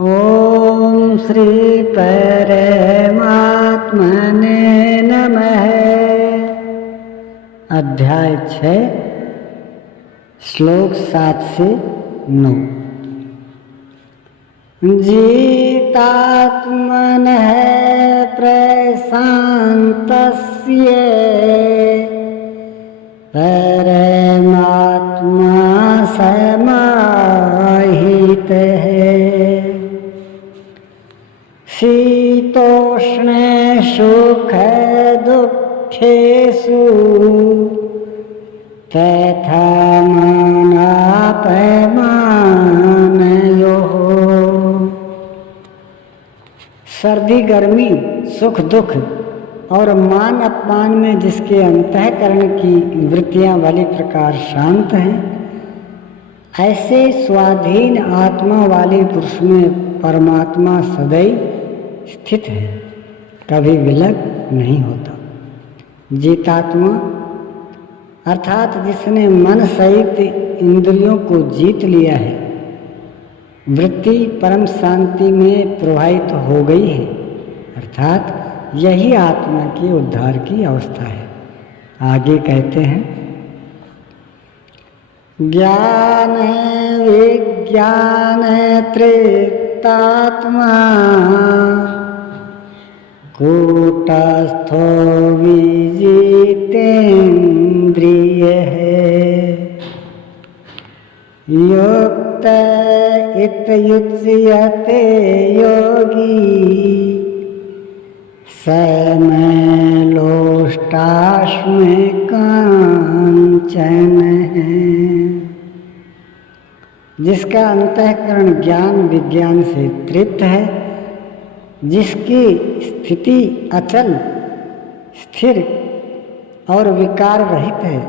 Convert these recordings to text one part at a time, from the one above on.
ओम श्री परमात्मने नमः। अध्याय 6 श्लोक 7 से 9। जितात्मनः प्रशान्तस्य परमात्मा समाहितः शीतोष्ण सुख दुःखेषु तथा मानापमानयोः। सर्दी गर्मी सुख दुख और मान अपमान में जिसके अंतःकरण की वृत्तियां वाली प्रकार शांत हैं, ऐसे स्वाधीन आत्मा वाले पुरुष में परमात्मा सदैव स्थित है, कभी विलग नहीं होता। जीतात्मा अर्थात जिसने मन सहित इंद्रियों को जीत लिया है, वृत्ति परम शांति में प्रवाहित हो गई है, अर्थात यही आत्मा के उद्धार की अवस्था है। आगे कहते हैं, ज्ञान विज्ञान तृप्तात्मा कूटस्थो विजितेन्द्रियः युक्त इत्युच्यते योगी समलोष्टाश्म कांचन है। जिसका अंतःकरण ज्ञान विज्ञान से तृप्त है, जिसकी स्थिति अचल स्थिर और विकार रहित है,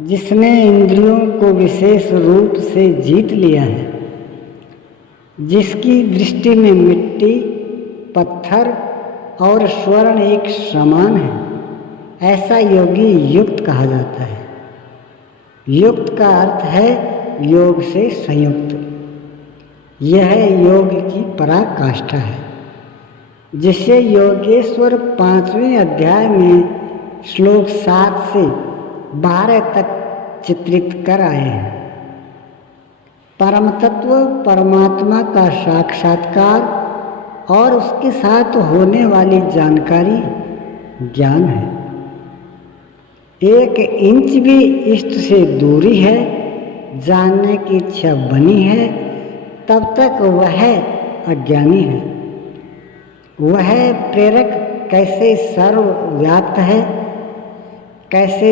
जिसने इंद्रियों को विशेष रूप से जीत लिया है, जिसकी दृष्टि में मिट्टी पत्थर और स्वर्ण एक समान है, ऐसा योगी युक्त कहा जाता है। युक्त का अर्थ है योग से संयुक्त। यह योग की पराकाष्ठा है, जिसे योगेश्वर 5वें अध्याय में श्लोक 7 से 12 तक चित्रित कर आए हैं। परम तत्व परमात्मा का साक्षात्कार और उसके साथ होने वाली जानकारी ज्ञान है। 1 इंच भी इष्ट से दूरी है, जानने की इच्छा बनी है, तब तक वह अज्ञानी है। वह प्रेरक कैसे सर्वव्याप्त है, कैसे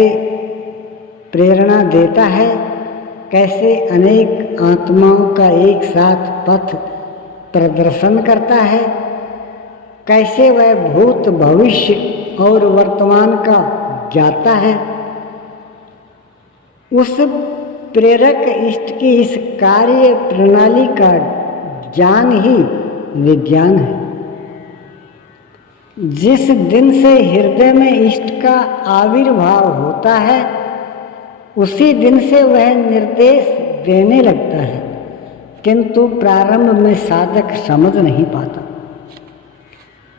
प्रेरणा देता है, कैसे अनेक आत्माओं का एक साथ पथ प्रदर्शन करता है, कैसे वह भूत भविष्य और वर्तमान का ज्ञाता है, उस प्रेरक इष्ट की इस कार्य प्रणाली का ज्ञान ही विज्ञान है। जिस दिन से हृदय में इष्ट का आविर्भाव होता है, उसी दिन से वह निर्देश देने लगता है, किंतु प्रारंभ में साधक समझ नहीं पाता।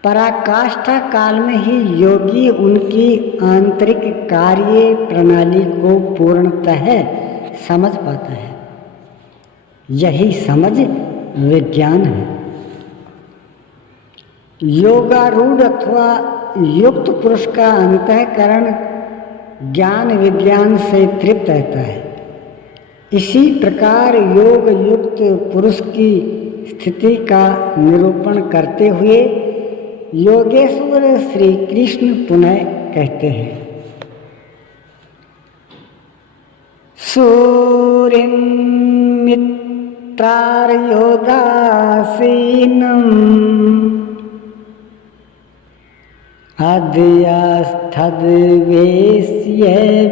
पराकाष्ठा काल में ही योगी उनकी आंतरिक कार्य प्रणाली को पूर्णतः समझ पाता है। यही समझ विज्ञान है। योगारूढ़ अथवा युक्त पुरुष का अंतःकरण ज्ञान विज्ञान से तृप्त रहता है। इसी प्रकार योग युक्त पुरुष की स्थिति का निरूपण करते हुए योगेश्वर श्री कृष्ण पुनः कहते हैं, सूर्यं मित्रार्योदासीनम् अद्यस्थद्वेश्य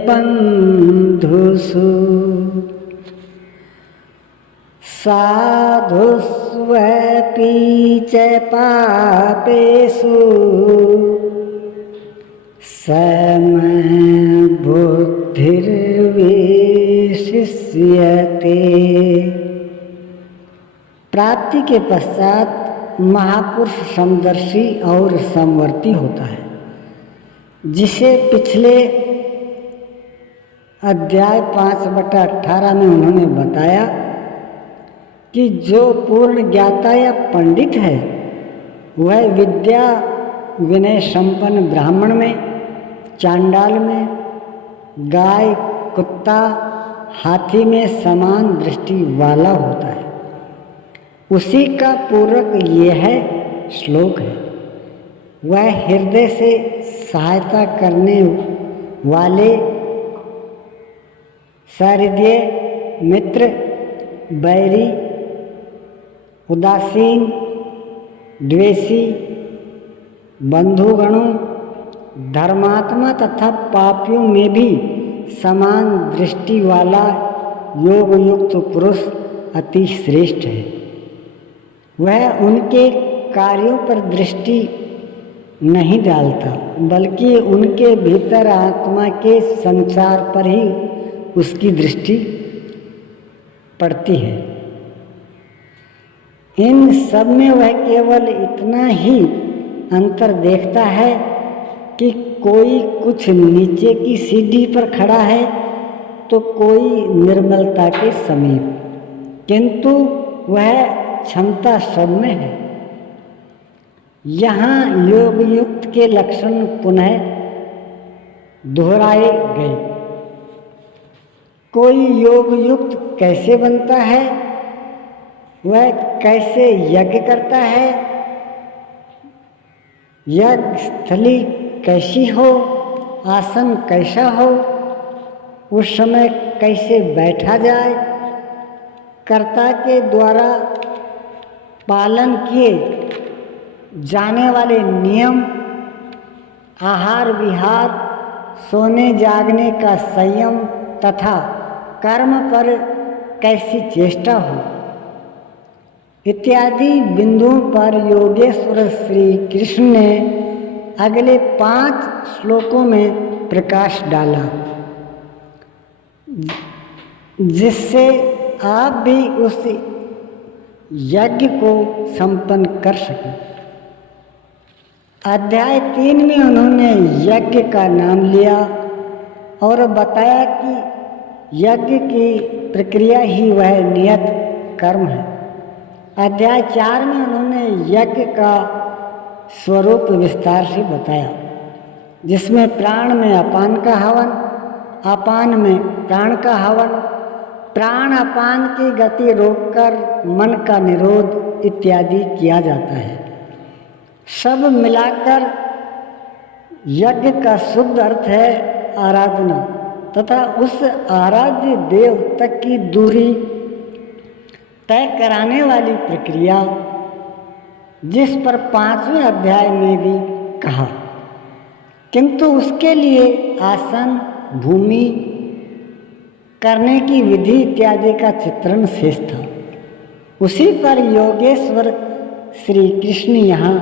बन्धुषु साधुष्वपि च पापेषु समबुद्धिर्विशिष्यते। प्राप्ति के पश्चात महापुरुष समदर्शी और समवर्ती होता है, जिसे पिछले अध्याय 5/18 में उन्होंने बताया कि जो पूर्ण ज्ञाता या पंडित है वह विद्या विनय संपन्न ब्राह्मण में, चांडाल में, गाय, कुत्ता, हाथी में समान दृष्टि वाला होता है। उसी का पूरक यह श्लोक है। वह हृदय से सहायता करने वाले सहृदय, मित्र, बैरी, उदासीन, द्वेषी, बंधुगणों, धर्मात्मा तथा पापियों में भी समान दृष्टि वाला योग युक्त पुरुष अति श्रेष्ठ है। वह उनके कार्यों पर दृष्टि नहीं डालता, बल्कि उनके भीतर आत्मा के संचार पर ही उसकी दृष्टि पड़ती है। इन सब में वह केवल इतना ही अंतर देखता है कि कोई कुछ नीचे की सीढ़ी पर खड़ा है तो कोई निर्मलता के समीप, किंतु वह क्षमता सब में है। यहाँ योग युक्त के लक्षण पुनः दोहराए गए। कोई योग युक्त कैसे बनता है, वह कैसे यज्ञ करता है, यज्ञ स्थली कैसी हो, आसन कैसा हो, उस समय कैसे बैठा जाए, कर्ता के द्वारा पालन किए जाने वाले नियम, आहार विहार, सोने जागने का संयम तथा कर्म पर कैसी चेष्टा हो इत्यादि बिंदुओं पर योगेश्वर श्री कृष्ण ने अगले 5 श्लोकों में प्रकाश डाला, जिससे आप भी उस यज्ञ को संपन्न कर सकें। अध्याय 3 में उन्होंने यज्ञ का नाम लिया और बताया कि यज्ञ की प्रक्रिया ही वह नियत कर्म है। अध्याय 4 में उन्होंने यज्ञ का स्वरूप विस्तार से बताया, जिसमें प्राण में अपान का हवन, अपान में प्राण का हवन, प्राण अपान की गति रोककर मन का निरोध इत्यादि किया जाता है। सब मिलाकर यज्ञ का शुद्ध अर्थ है आराधना तथा उस आराध्य देव तक की दूरी तय कराने वाली प्रक्रिया, जिस पर 5वें अध्याय में भी कहा, किंतु उसके लिए आसन, भूमि, करने की विधि इत्यादि का चित्रण शेष था। उसी पर योगेश्वर श्री कृष्ण यहाँ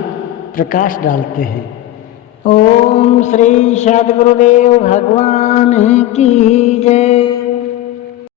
प्रकाश डालते हैं। ओम श्री सद्गुरुदेव भगवान की जय।